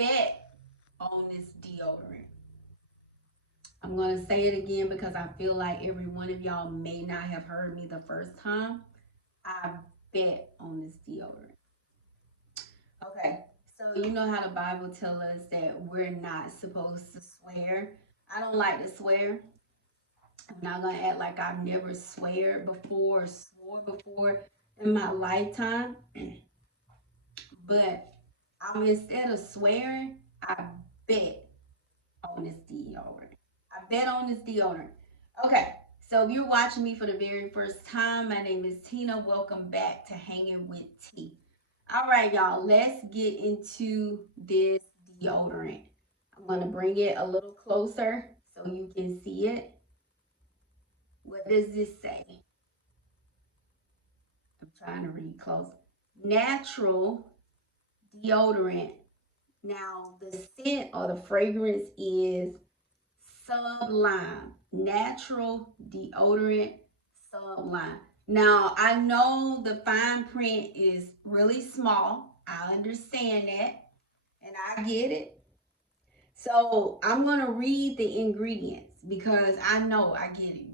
bet on this deodorant. I'm going to say it again because I feel like every one of y'all may not have heard me the first time. I bet on this deodorant. Okay, so you know how the Bible tells us that we're not supposed to swear. I don't like to swear. I'm not gonna act like I've never swore before in my lifetime. But instead of swearing, I bet on this deodorant. I bet on this deodorant. Okay, so if you're watching me for the very first time, my name is Tina. Welcome back to Hanging with T. All right, y'all, let's get into this deodorant. I'm gonna bring it a little closer so you can see it. What does this say? I'm trying to read close. Natural deodorant. Now, the scent or the fragrance is Sublime. Natural deodorant Sublime. Now, I know the fine print is really small. I understand that and I get it. So, I'm going to read the ingredients because I know I get it.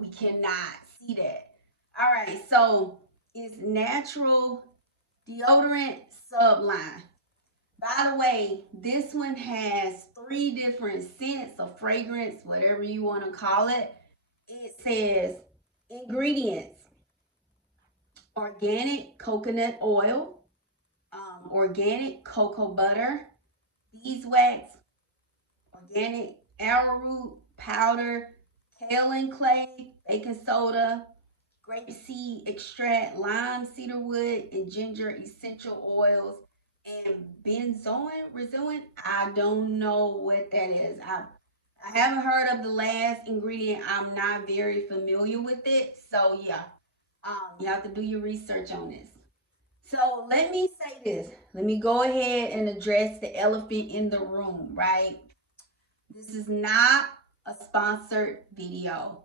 We cannot see that. All right, so it's natural deodorant Sublime. By the way, this one has 3 different scents or fragrance, whatever you want to call it. It says ingredients: organic coconut oil, organic cocoa butter, beeswax, organic arrowroot powder, kaolin clay, baking soda, grapeseed extract, lime, cedarwood, and ginger essential oils, and benzoin. I don't know what that is. I haven't heard of the last ingredient. I'm not very familiar with it. So yeah, you have to do your research on this. So let me say this. Let me go ahead and address the elephant in the room, right? This is not a sponsored video.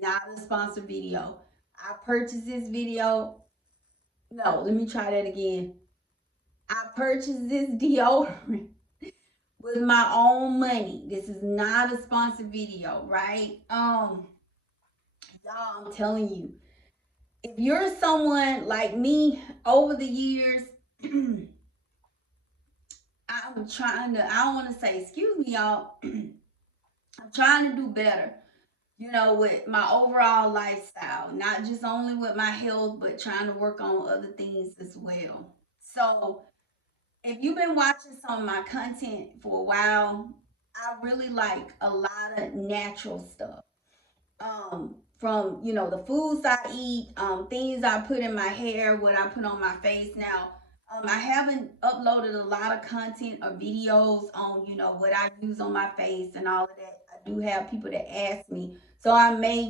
Not a sponsored video. I purchased this video. No, let me try that again. I purchased this deodorant with my own money. This is not a sponsored video, right? Y'all, I'm telling you, if you're someone like me over the years, I don't want to say, excuse me, y'all. I'm trying to do better, with my overall lifestyle, not just only with my health, but trying to work on other things as well. So, if you've been watching some of my content for a while, I really like a lot of natural stuff. From the foods I eat, things I put in my hair, what I put on my face. Now, I haven't uploaded a lot of content or videos on what I use on my face and all of that. I do have people that ask me, so I may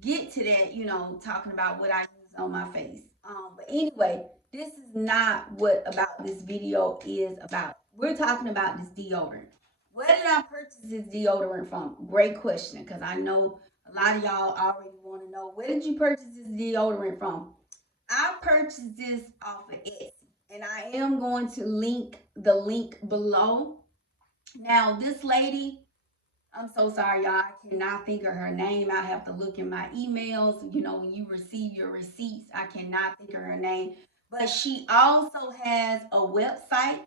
get to that, talking about what I use on my face. But anyway, this is not what about this video is about. We're talking about this deodorant. Where did I purchase this deodorant from? Great question, because I know a lot of y'all already want to know, where did you purchase this deodorant from? I purchased this off of Etsy, and I am going to link the link below. Now, this lady, I'm so sorry, y'all. I cannot think of her name. I have to look in my emails. When you receive your receipts, I cannot think of her name. But she also has a website.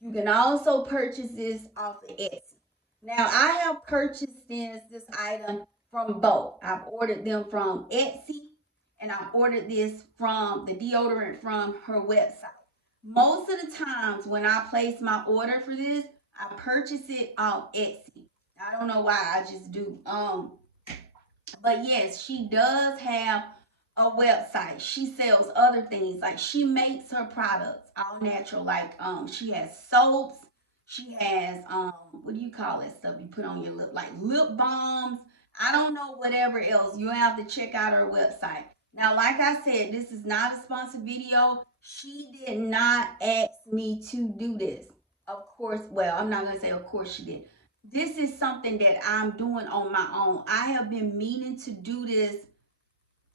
You can also purchase this off of Etsy. Now, I have purchased this item from both. I've ordered them from Etsy, and I've ordered this from the deodorant from her website. Most of the times when I place my order for this, I purchase it on Etsy. I don't know why, I just do. But yes, she does have a website. She sells other things. Like, she makes her products all natural. Like, she has soaps. She has what do you call that stuff you put on your lip? Like lip balms. I don't know, whatever else. You have to check out her website. Now, like I said, this is not a sponsored video. She did not ask me to do this. Of course, well, I'm not gonna say of course she did. This is something that I'm doing on my own. I have been meaning to do this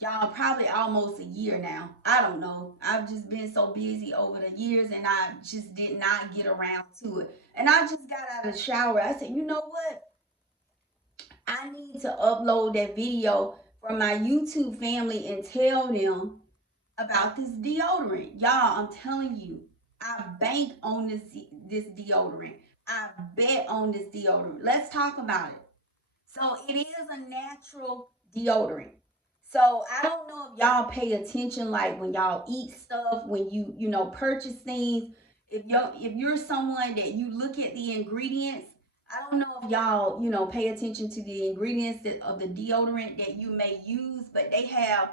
Y'all, probably almost a year now. I don't know. I've just been so busy over the years and I just did not get around to it. And I just got out of the shower. I said, you know what? I need to upload that video for my YouTube family and tell them about this deodorant. Y'all, I'm telling you, I bank on this deodorant. I bet on this deodorant. Let's talk about it. So it is a natural deodorant. So I don't know if y'all pay attention like when y'all eat stuff, when you purchase things. If you're someone that you look at the ingredients, I don't know if y'all pay attention to the ingredients of the deodorant that you may use, but they have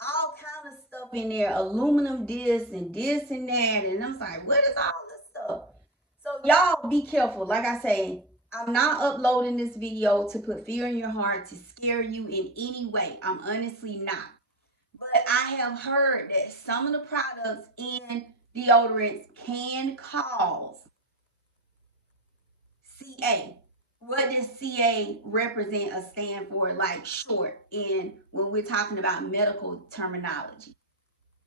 all kind of stuff in there, aluminum this and that, and I'm like, what is all this stuff? So y'all be careful. Like I say, I'm not uploading this video to put fear in your heart, to scare you in any way. I'm honestly not. But I have heard that some of the products in deodorants can cause CA. What does CA represent or stand for, like short, in when we're talking about medical terminology?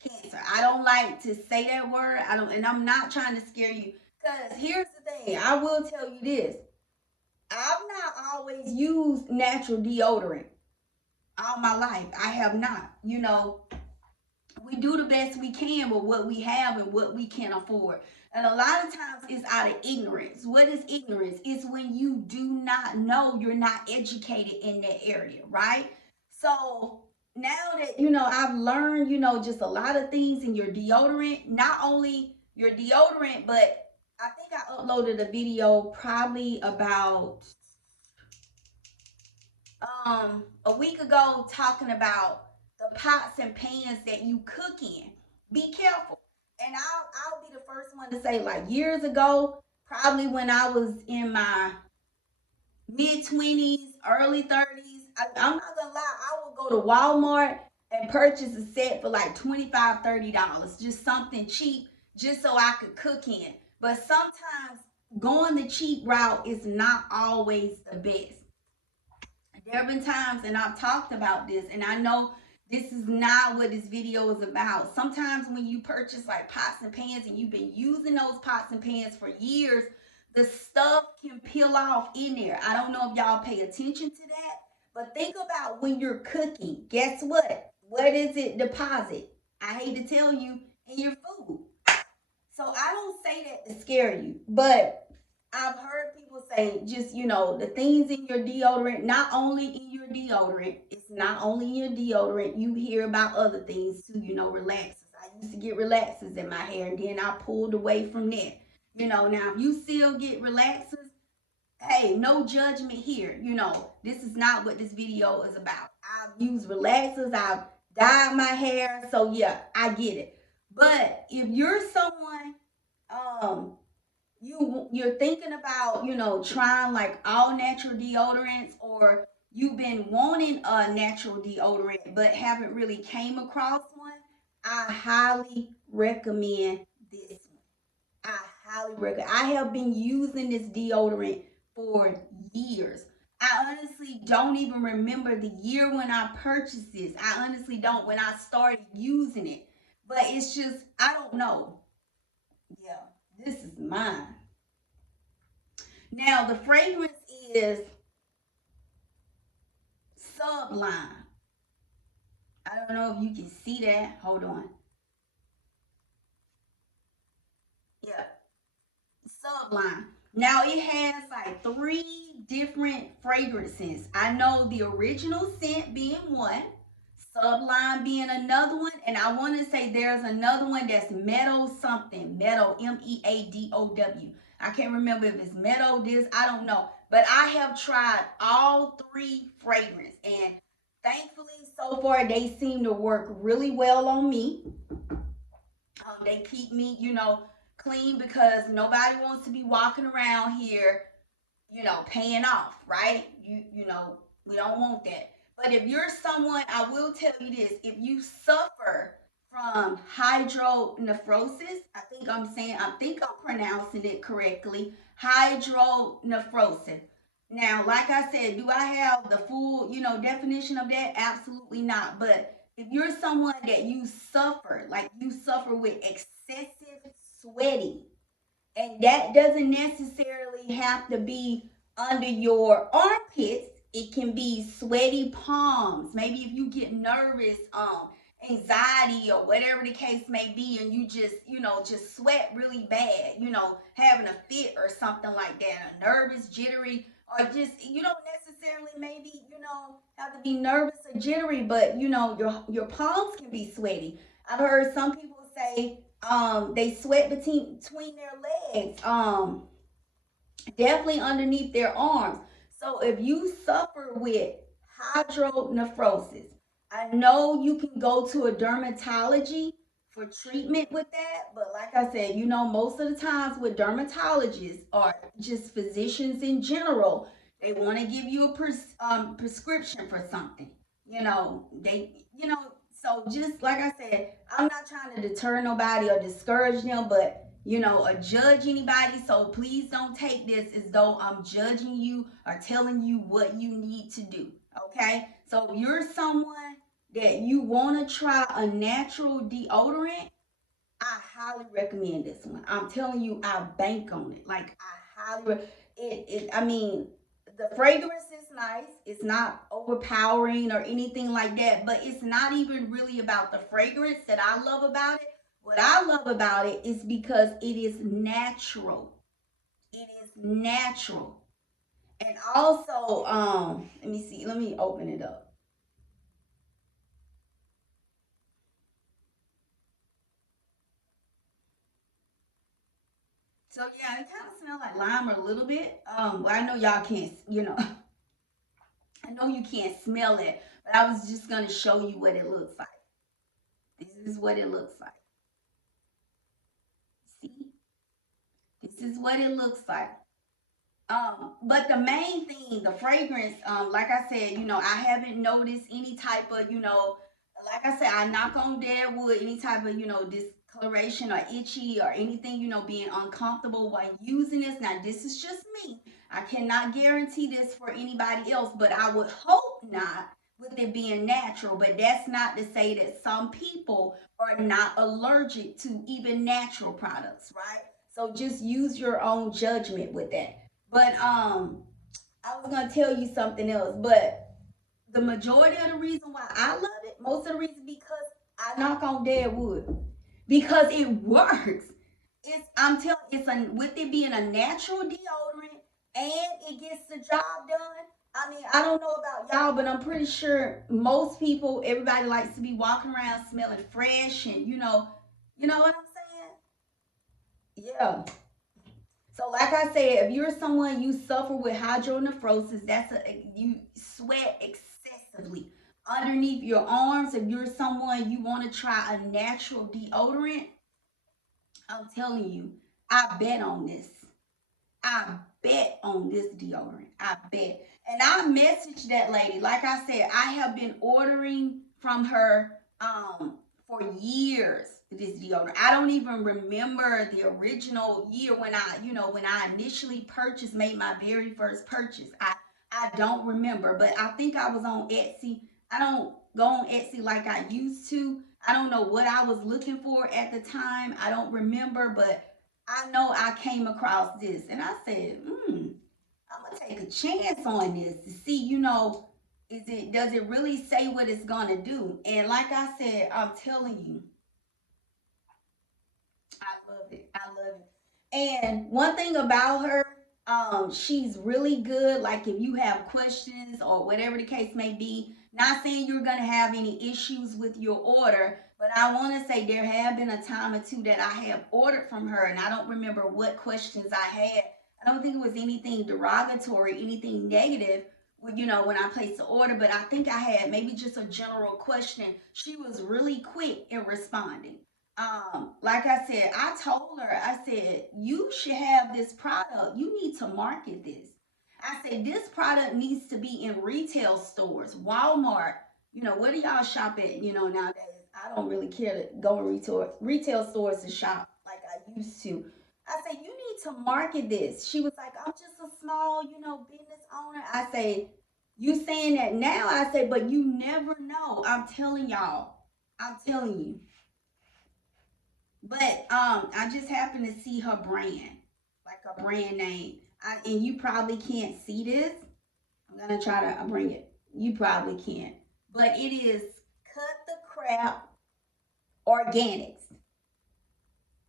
Cancer. I don't like to say that word. And I'm not trying to scare you. Because here's the thing, I will tell you this. I've not always used natural deodorant all my life. I have not. We do the best we can with what we have and what we can afford. And a lot of times it's out of ignorance. What is ignorance? It's when you do not know, you're not educated in that area, right? So now that, I've learned, just a lot of things in your deodorant, not only your deodorant, but I think I uploaded a video probably about a week ago talking about the pots and pans that you cook in. Be careful. And I'll be the first one to say, like, years ago, probably when I was in my mid 20s, early 30s, I'm not gonna lie, I would go to Walmart and purchase a set for like $25, $30, just something cheap, just so I could cook in. But sometimes going the cheap route is not always the best. There have been times, and I've talked about this, and I know this is not what this video is about. Sometimes when you purchase like pots and pans and you've been using those pots and pans for years, the stuff can peel off in there. I don't know if y'all pay attention to that, but think about when you're cooking. Guess what? What is it deposit? I hate to tell you, in your food. So I don't say that to scare you, but I've heard people say just, the things in your deodorant, not only in your deodorant, it's not only in your deodorant, you hear about other things too, relaxers. I used to get relaxers in my hair and then I pulled away from that. Now if you still get relaxers, hey, no judgment here. This is not what this video is about. I've used relaxers, I've dyed my hair, so yeah, I get it. But if you're someone, you're thinking about trying like all natural deodorants, or you've been wanting a natural deodorant but haven't really came across one, I highly recommend this one. I highly recommend. I have been using this deodorant for years. I honestly don't even remember the year when I purchased this. I honestly don't, when I started using it. But it's just, I don't know. Yeah, this is mine. Now the fragrance is Sublime. I don't know if you can see that. Hold on. Yeah, Sublime. Now it has like three different fragrances. I know the original scent being one, Sublime being another one, and I want to say there's another one that's Meadow something, Meadow Meadow. I can't remember if it's Meadow this, I don't know. But I have tried all three fragrances, and thankfully so far they seem to work really well on me. They keep me, clean, because nobody wants to be walking around here, paying off, right? We don't want that. But if you're someone, I will tell you this, if you suffer from hydronephrosis, I think I'm pronouncing it correctly, hydronephrosis. Now, like I said, do I have the full, definition of that? Absolutely not. But if you're someone that you suffer with excessive sweating, and that doesn't necessarily have to be under your armpits. It can be sweaty palms. Maybe if you get nervous, anxiety or whatever the case may be, and you just, just sweat really bad, having a fit or something like that, a nervous, jittery, or just, you don't necessarily maybe, have to be nervous or jittery, but your palms can be sweaty. I've heard some people say they sweat between their legs, definitely underneath their arms. So if you suffer with hydronephrosis, I know you can go to a dermatology for treatment with that, but like I said, most of the times with dermatologists or just physicians in general, they want to give you a prescription for something. So just like I said, I'm not trying to deter nobody or discourage them, but or judge anybody. So please don't take this as though I'm judging you or telling you what you need to do. Okay? So if you're someone that you want to try a natural deodorant, I highly recommend this one. I'm telling you, I bank on it. Like I I mean, the fragrance is nice. It's not overpowering or anything like that, but it's not even really about the fragrance that I love about it. What I love about it is because it is natural. It is natural. And also, let me see, let me open it up. So yeah, it kind of smells like lime a little bit. Well, I know y'all can't, I know you can't smell it, but I was just gonna show you what it looks like. This is what it looks like. See, this is what it looks like. But the main thing, the fragrance, like I said, I haven't noticed any type of, like I said, I knock on dead wood, any type of, discoloration or itchy or anything, being uncomfortable while using this. Now, this is just me. I cannot guarantee this for anybody else, but I would hope not with it being natural. But that's not to say that some people are not allergic to even natural products, right? So just use your own judgment with that. But I was gonna tell you something else, but the majority of the reason why I love it, most of the reason because I knock on dead wood because it works. I'm telling with it being a natural deodorant and it gets the job done. I mean, I don't know about y'all, but I'm pretty sure most people, everybody likes to be walking around smelling fresh and you know what I'm saying? Yeah. So, like I said, if you're someone you suffer with hydronephrosis, you sweat excessively underneath your arms. If you're someone you want to try a natural deodorant, I'm telling you, I bet on this. I bet on this deodorant. I bet. And I messaged that lady. Like I said, I have been ordering from her for years this deodorant. I don't even remember the original year when I initially purchased, made my very first purchase. I don't remember, but I think I was on Etsy. I don't go on Etsy like I used to. I don't know what I was looking for at the time. I don't remember, but I know I came across this and I said, I'm gonna take a chance on this to see, does it really say what it's gonna do? And like I said, I'm telling you, I love it. I love it. And one thing about her, she's really good. Like if you have questions or whatever the case may be, not saying you're gonna have any issues with your order, but I want to say there have been a time or two that I have ordered from her, and I don't remember what questions I had. I don't think it was anything derogatory, anything negative. When I placed the order, but I think I had maybe just a general question. She was really quick in responding. Like I said, I told her, I said, you should have this product. You need to market this. I said, this product needs to be in retail stores, Walmart. Where do y'all shop at, nowadays? I don't really care to go in retail stores to shop like I used to. I said, you need to market this. She was like, I'm just a small, business owner. I say, You saying that now, I say, but you never know. I'm telling y'all. I'm telling you. But I just happened to see her brand, like a brand name. And you probably can't see this. I'm gonna try to bring it. You probably can't. But it is Cut the Crap Organics.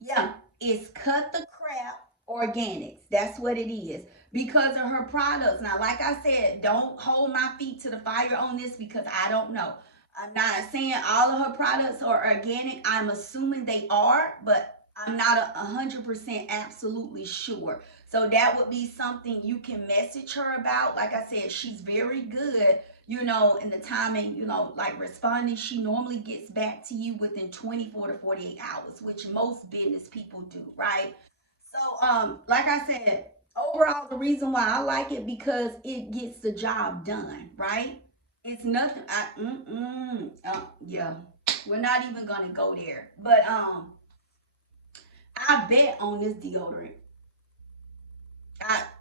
Yeah, it's Cut the Crap Organics. That's what it is. Because of her products. Now, like I said, don't hold my feet to the fire on this because I don't know. I'm not saying all of her products are organic. I'm assuming they are, but I'm not 100% absolutely sure. So that would be something you can message her about. Like I said, she's very good, in the timing, like responding. She normally gets back to you within 24 to 48 hours, which most business people do, right? So, like I said, overall, the reason why I like it because it gets the job done, right? It's nothing. Yeah, we're not even gonna go there. But I bet on this deodorant.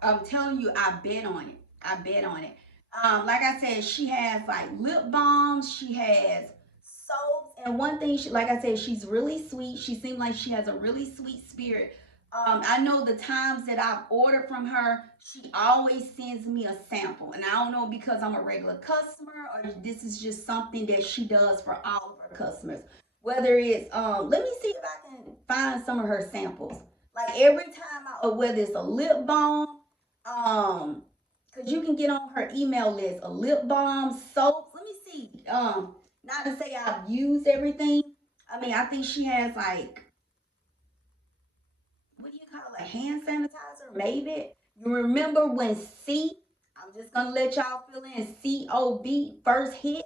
I'm telling you, I bet on it. I bet on it. Like I said, she has like lip balms. She has soaps, and one thing, like I said, she's really sweet. She seems like she has a really sweet spirit. I know the times that I've ordered from her, she always sends me a sample, and I don't know because I'm a regular customer or this is just something that she does for all of her customers. Whether it's let me see if I can find some of her samples. Like every time whether it's a lip balm, because you can get on her email list, a lip balm, soap. Let me see. Not to say I've used everything. I mean, I think she has like, what do you call it? Hand sanitizer, maybe. You remember when I'm just gonna let y'all fill in COV first hit?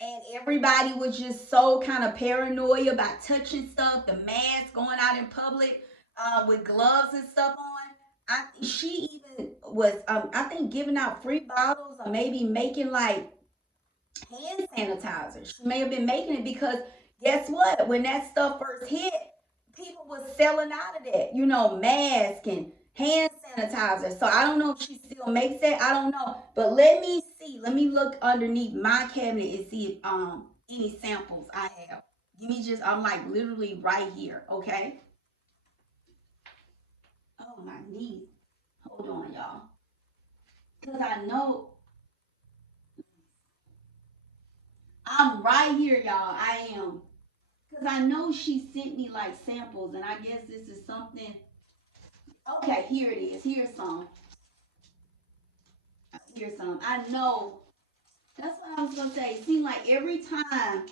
And everybody was just so kind of paranoid about touching stuff, the mask going out in public with gloves and stuff on. She even was, I think, giving out free bottles or maybe making like hand sanitizer. She may have been making it because guess what? When that stuff first hit, people was selling out of that, mask and hand sanitizer. So I don't know if she still makes that. I don't know. But let me see. Let me look underneath my cabinet and see if any samples I have. Give me just I'm like literally right here, okay? Oh my knees. Hold on, y'all. Cause I know I'm right here, y'all. I am. Because I know she sent me like samples, and I guess this is something. Okay, here it is. Here's some. Here's some. I know. That's what I was gonna say. It seemed like every time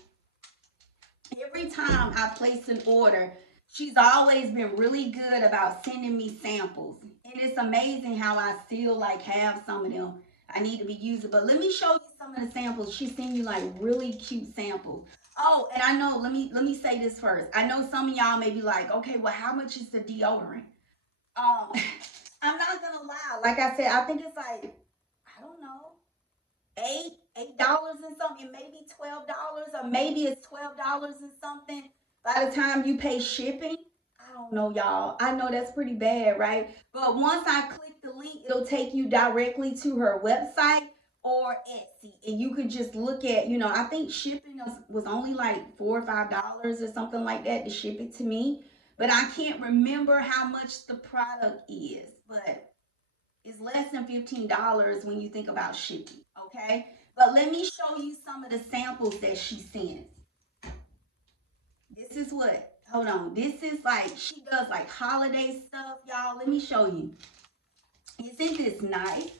I place an order, she's always been really good about sending me samples. And it's amazing how I still like have some of them I need to be using. But let me show you some of the samples. She sent you like really cute samples. Oh, and I know, let me say this first. I know some of y'all may be like, okay, well, how much is the deodorant? Um, I'm not gonna lie. Like I said, I think it's like, I don't know, $8 and something, maybe $12, or maybe it's $12 and something by the time you pay shipping. I don't know, y'all. I know that's pretty bad, right? But once I click the link, it'll take you directly to her website or Etsy, and you could just look at, I think shipping was only like $4 or $5 or something like that to ship it to me. But I can't remember how much the product is, but it's less than $15 when you think about shipping, okay? But let me show you some of the samples that she sends. This is what, hold on. This is like, she does like holiday stuff, y'all. Let me show you. Isn't this nice?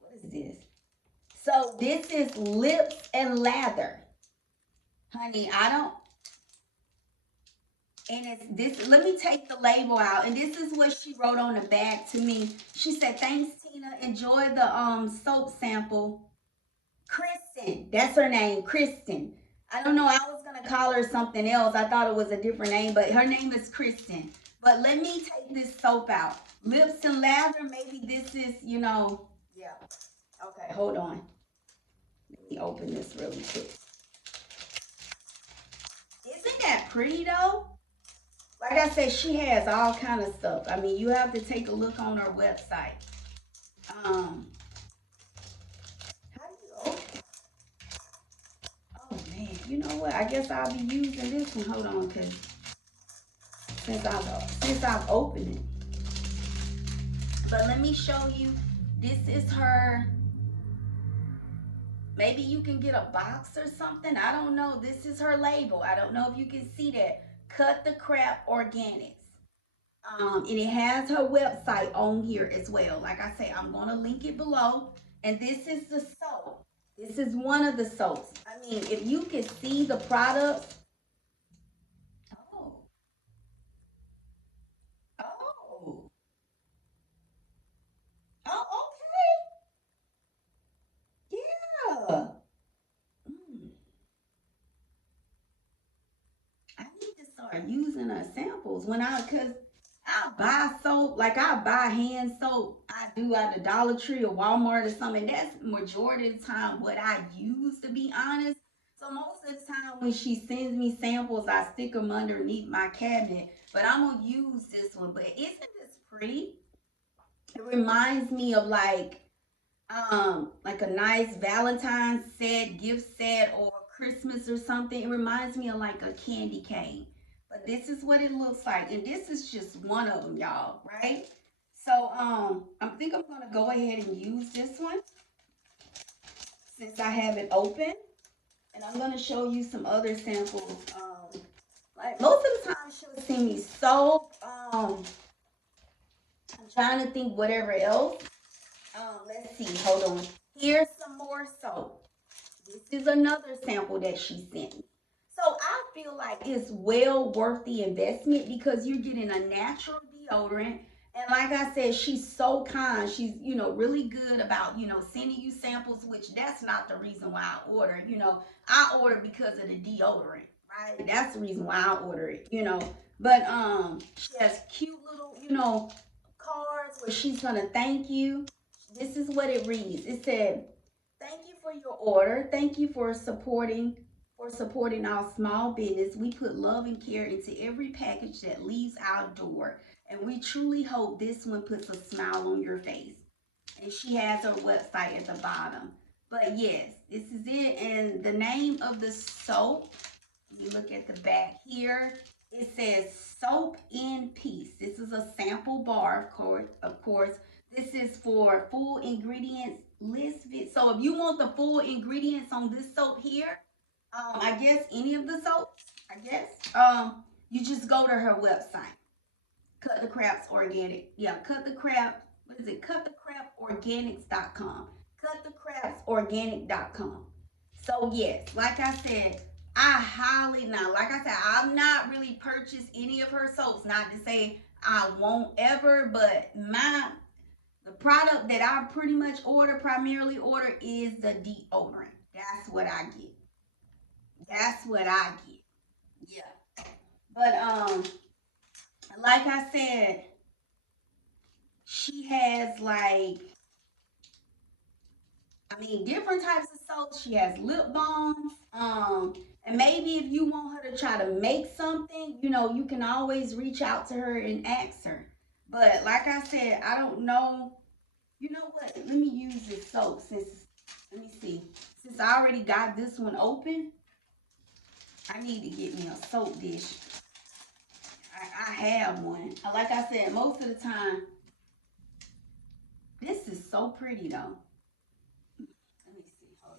What is this? So this is lips and lather. Honey, I don't, and it's this, let me take the label out, and this is what she wrote on the back to me. She said, thanks, Tina, enjoy the soap sample. Kristen, that's her name, Kristen. I don't know, I was gonna call her something else. I thought it was a different name, but her name is Kristen. But let me take this soap out. Lips and lather, maybe this is, yeah. Okay, hold on. Let me open this really quick. Isn't that pretty though? Like I said, she has all kind of stuff. I mean, you have to take a look on her website. Um, you know what? I guess I'll be using this one. Hold on, cause since I've opened it. But let me show you. This is her. Maybe you can get a box or something. I don't know. This is her label. I don't know if you can see that. Cut the Crap Organics. And it has her website on here as well. Like I say, I'm gonna link it below. And this is the soap. This is one of the soaps. I mean, if you can see the products. Oh, oh, oh, okay, yeah. Mm. I need to start using her samples cause I buy soap, like I buy hand soap. I do at the Dollar Tree or Walmart or something. That's majority of the time what I use, to be honest. So most of the time when she sends me samples, I stick them underneath my cabinet. But I'm gonna use this one. But isn't this pretty? It reminds me of like a nice Valentine's set, gift set, or Christmas or something. It reminds me of like a candy cane. But this is what it looks like, and this is just one of them, y'all, right? So I think I'm gonna go ahead and use this one since I have it open, and I'm gonna show you some other samples. Like most of the time she'll send me soap. I'm trying to think whatever else. Let's see. Hold on. Here's some more soap. This is another sample that she sent me. So I feel like it's well worth the investment because you're getting a natural deodorant. And like I said, she's so kind. She's, really good about, sending you samples, which that's not the reason why I order. I order because of the deodorant, right? That's the reason why I order it. But she has cute little, cards where she's gonna thank you. This is what it reads. It said, "Thank you for your order. Thank you for supporting our small business. We put love and care into every package that leaves our door, and we truly hope this one puts a smile on your face." And she has her website at the bottom. But yes, this is it. And the name of the soap, you look at the back here, it says Soap in Peace. This is a sample bar, of course. This is for full ingredients list. So if you want the full ingredients on this soap here, I guess any of the soaps, I guess, you just go to her website. Cut the Crap's Organic. Yeah, cut the crap. What is it? Cutthecraporganics.com. Cutthecrapsorganic.com. So yes, like I said, I highly now, like I said, I've not really purchased any of her soaps. Not to say I won't ever, but the product that I pretty much primarily order is the deodorant. That's what I get. That's what I get. Yeah. But like I said, she has different types of soaps. She has lip balms. And maybe if you want her to try to make something, you can always reach out to her and ask her. But like I said, I don't know. You know what? Let me use this soap let me see. Since I already got this one open, I need to get me a soap dish. I have one. Like I said, most of the time, this is so pretty though. Let me see. Hold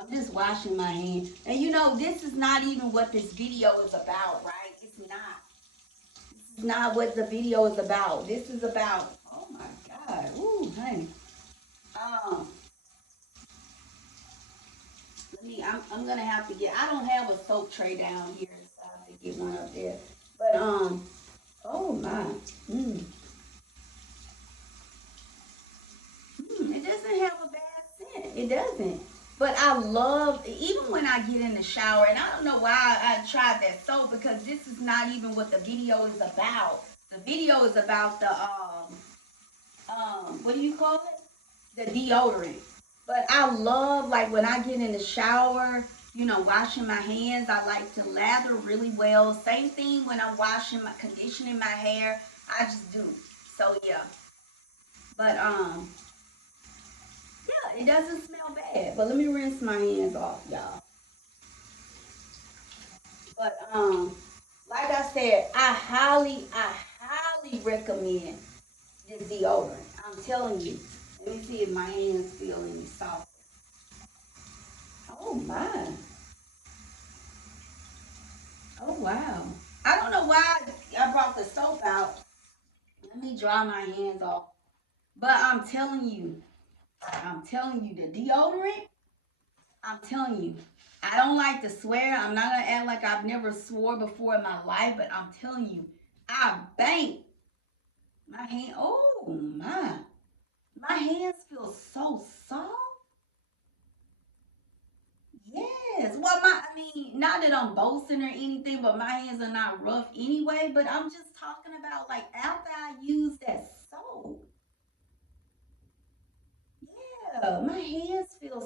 on. I'm just washing my hands. And this is not even what this video is about, right? It's not. This is not what the video is about. This is about, oh my God. Ooh, honey. Um, I'm gonna have to get, I don't have a soap tray down here, so I have to get one up there. But, oh my. Mm. It doesn't have a bad scent. It doesn't. But I love, even when I get in the shower, and I don't know why I tried that soap because this is not even what the video is about. The video is about the what do you call it? The deodorant. But I love like when I get in the shower, washing my hands. I like to lather really well. Same thing when I'm conditioning my hair. I just do. So yeah. But Yeah, it doesn't smell bad. But let me rinse my hands off, y'all. But like I said, I highly recommend this deodorant. I'm telling you. Let me see if my hands feel any soft. Oh my. Oh wow. I don't know why I brought the soap out. Let me dry my hands off. But I'm telling you, the deodorant, I'm telling you, I don't like to swear. I'm not gonna act like I've never swore before in my life, but I'm telling you, I bank my hand. Oh my hands feel so soft. Yes. Well, I mean, not that I'm boasting or anything, but my hands are not rough anyway. But I'm just talking about like after I use that soap. Yeah, my hands feel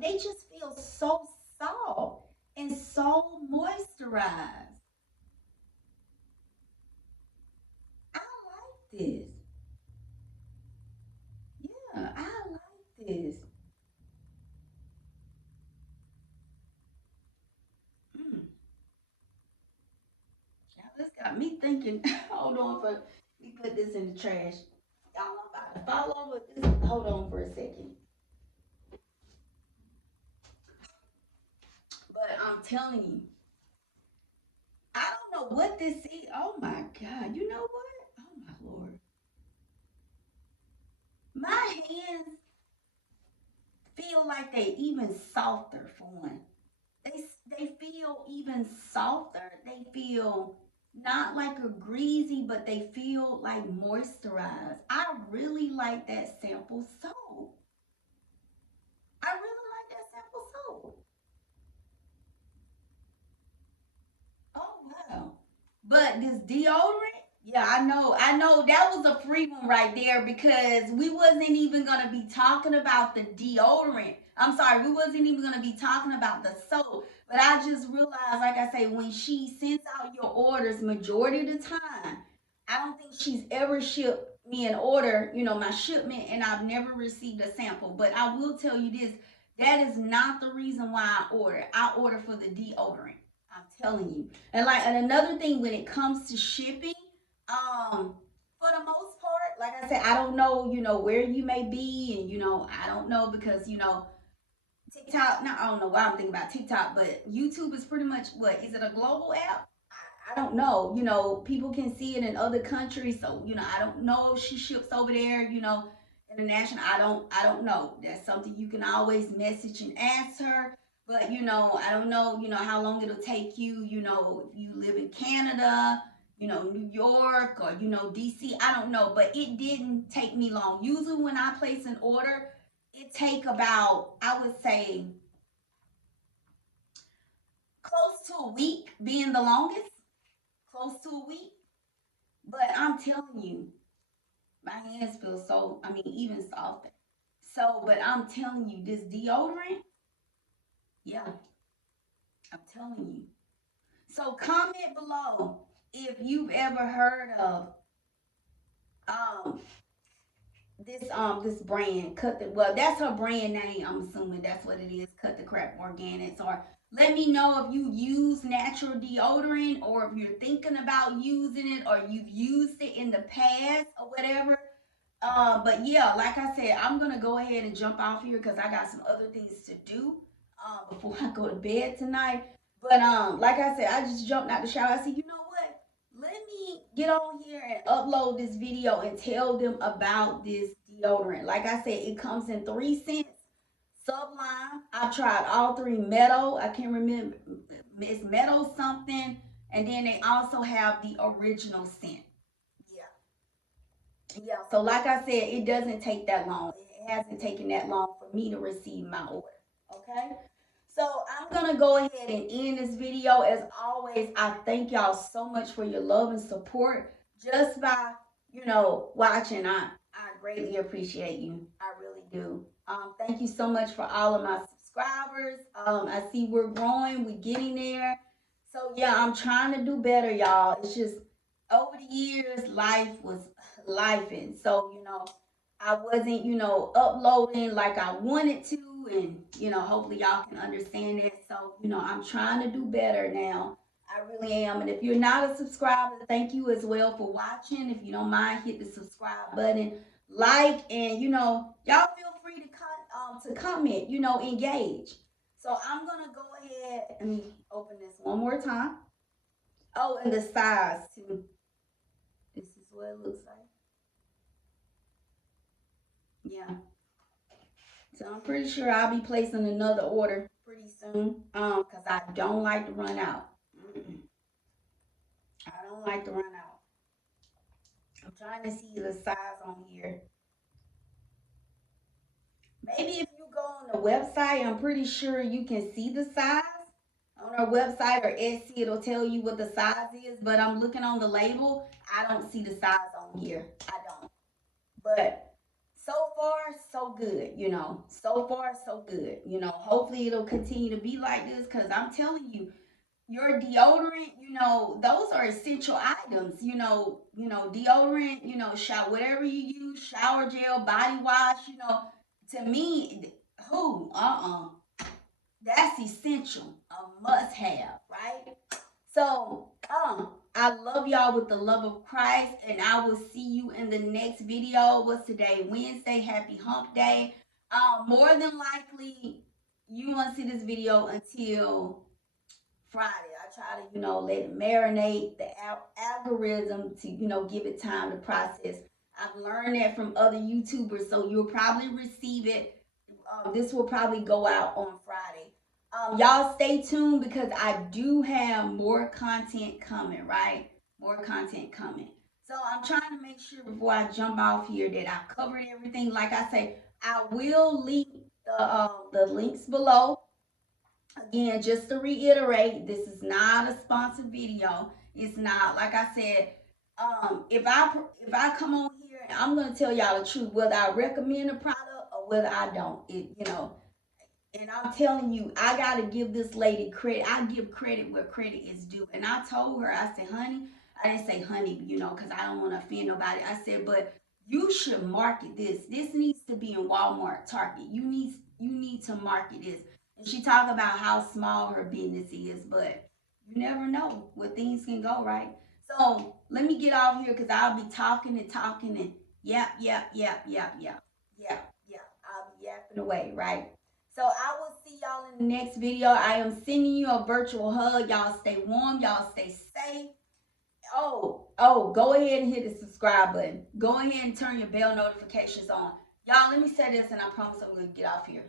they just feel so soft and so moisturized. I like this. Yeah, I like this. Mm. Now this got me thinking. Hold on for we put this in the trash. Y'all, I'm about to fall over this. Hold on for a second. But I'm telling you, I don't know what this is. Oh my God. You know what? Oh my Lord. My hands feel like they even softer for one. They feel even softer. They feel not like a greasy, but they feel like moisturized. I really like that sample soap. I really like that sample soap. Oh wow. But this deodorant, yeah, I know that was a free one right there because we wasn't even gonna be talking about the deodorant. I'm sorry, we wasn't even gonna be talking about the soap. But I just realized, like I say, when she sends out your orders, majority of the time, I don't think she's ever shipped me an order, my shipment, and I've never received a sample. But I will tell you this, that is not the reason why I order. I order for the deodorant. I'm telling you. And another thing when it comes to shipping, for the most part, like I said, I don't know, where you may be, and I don't know because TikTok. Now I don't know why I'm thinking about TikTok, but YouTube is pretty much what is it a global app? I don't know. People can see it in other countries, so I don't know if she ships over there. International. I don't know. That's something you can always message and ask her. But I don't know. How long it'll take you. If you live in Canada. New York or DC. I don't know, but it didn't take me long. Usually, when I place an order, it take about I would say close to a week, being the longest. Close to a week. But I'm telling you, my hands feel so, I mean, even softer. So, but I'm telling you, this deodorant, yeah, I'm telling you. So, comment below if you've ever heard of um this brand, that's her brand name. I'm assuming that's what it is, Cut the Crap Organics. Or let me know if you use natural deodorant or if you're thinking about using it or you've used it in the past or whatever. But yeah, like I said, I'm gonna go ahead and jump off here because I got some other things to do before I go to bed tonight. But like I said, I just jumped out the shower. I said, you know what? Let me get on here and upload this video and tell them about this deodorant. Like I said, it comes in 3 scents. Sublime. I've tried all three. Meadow. I can't remember. It's Meadow something. And then they also have the original scent. Yeah. Yeah, so like I said, it doesn't take that long. It hasn't taken that long for me to receive my order. Okay? So I'm gonna go ahead and end this video. As always, I thank y'all so much for your love and support. Just by, watching. I greatly appreciate you. I really do. Thank you so much for all of my subscribers. I see we're growing, we're getting there. So yeah, I'm trying to do better, y'all. It's just over the years, life was life, and so I wasn't, uploading like I wanted to. And, hopefully y'all can understand that. So, I'm trying to do better now. I really am. And if you're not a subscriber, thank you as well for watching. If you don't mind, hit the subscribe button, like, and, y'all feel free to comment, engage. So I'm going to go ahead. Let me open this one more time. Oh, and the size too. This is what it looks like. Yeah. So I'm pretty sure I'll be placing another order pretty soon. Cause I don't like to run out. Mm-mm. I don't like to run out. I'm trying to see the size on here. Maybe if you go on the website, I'm pretty sure you can see the size. On our website or Etsy, it'll tell you what the size is. But I'm looking on the label. I don't see the size on here. I don't. But so far, so good, So far, so good. Hopefully it'll continue to be like this because I'm telling you, your deodorant, those are essential items. Deodorant, shower, whatever you use, shower gel, body wash, to me, who? That's essential, a must have, right? So, I love y'all with the love of Christ, and I will see you in the next video. What's today? Wednesday. Happy Hump Day. More than likely, you won't see this video until Friday. I try to, let it marinate, the algorithm to, give it time to process. I've learned that from other YouTubers, so you'll probably receive it. This will probably go out on Friday. Y'all stay tuned because I do have more content coming, right? More content coming. So I'm trying to make sure before I jump off here that I covered everything. Like I say, I will link the links below. Again, just to reiterate, this is not a sponsored video. It's not, like I said, if I come on here and I'm gonna tell y'all the truth, whether I recommend a product or whether I don't. And I'm telling you, I gotta give this lady credit. I give credit where credit is due. And I told her, I said, honey, I didn't say honey, because I don't want to offend nobody. I said, but you should market this. This needs to be in Walmart, Target. You need to market this. And she talked about how small her business is, but you never know where things can go, right? So let me get off here because I'll be talking and talking and yap, yap, yap, yap, yap, yap, yap. I'll be yapping away, right? So I will see y'all in the next video. I am sending you a virtual hug. Y'all stay warm. Y'all stay safe. Go ahead and hit the subscribe button. Go ahead and turn your bell notifications on. Y'all, let me say this and I promise I'm going to get off here.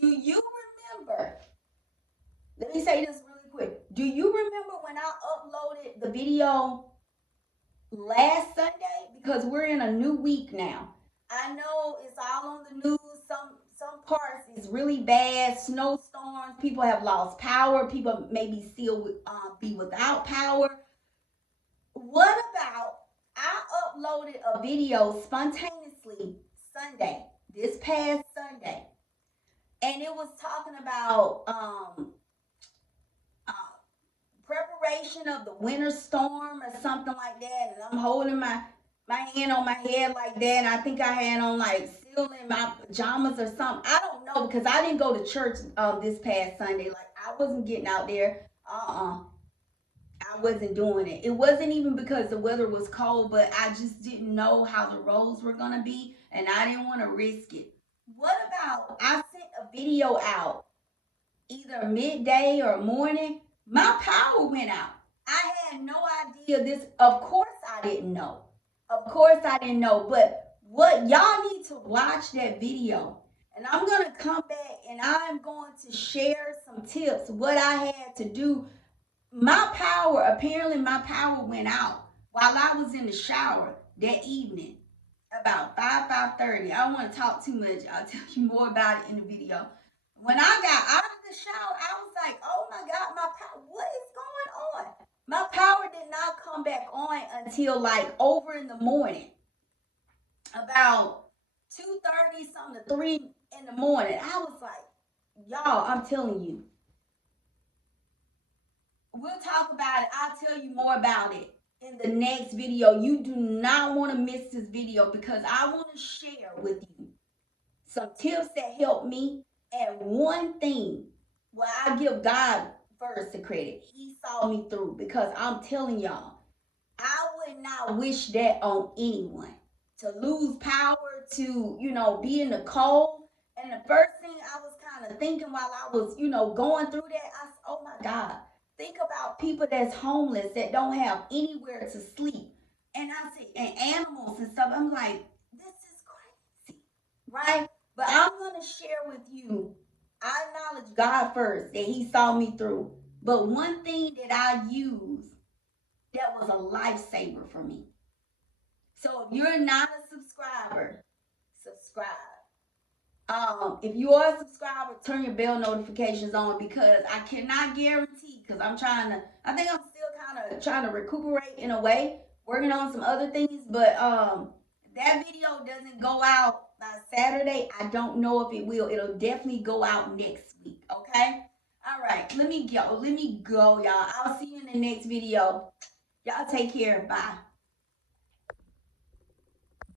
Do you remember? Let me say this really quick. Do you remember when I uploaded the video last Sunday? Because we're in a new week now. I know it's all on the news. Some parts is really bad. Snowstorms. People have lost power. People maybe still be without power. What about I uploaded a video spontaneously Sunday, this past Sunday, and it was talking about preparation of the winter storm or something like that. And I'm holding my hand on my head like that. And I think I had on like still in my pajamas or something. I don't know because I didn't go to church this past Sunday. Like I wasn't getting out there. I wasn't doing it. It wasn't even because the weather was cold, but I just didn't know how the roads were gonna be, and I didn't want to risk it. What about I sent a video out either midday or morning? My power went out. I had no idea this. Of course, I didn't know. Of course, I didn't know. But what y'all need to watch that video. And I'm going to come back and I'm going to share some tips, what I had to do. Apparently, my power went out while I was in the shower that evening about 5:30. I don't want to talk too much. I'll tell you more about it in the video. When I got out of the shower, I was like, oh my God, my power, what is going on? My power did not come back on until like over in the morning, about 2:30 something to 3 in the morning. I was like, y'all, I'm telling you. We'll talk about it. I'll tell you more about it in the next video. You do not want to miss this video because I want to share with you some tips that helped me. And one thing, well, I give God first the credit. He saw me through because I'm telling y'all, I would not wish that on anyone. To lose power, to, be in the cold. And the first thing I was kind of thinking while I was, going through that, I said, oh my God, think about people that's homeless, that don't have anywhere to sleep. And I say, and animals and stuff. I'm like, this is crazy, right? But I'm going to share with you, I acknowledge God first that He saw me through. But one thing that I use that was a lifesaver for me. So if you're not a subscriber, subscribe. If you are a subscriber, turn your bell notifications on because I cannot guarantee, because I think I'm still kind of trying to recuperate in a way, working on some other things, but that video doesn't go out by Saturday. I don't know if it will. It'll definitely go out next week, okay? All right, let me go, y'all. I'll see you in the next video. Y'all take care. Bye.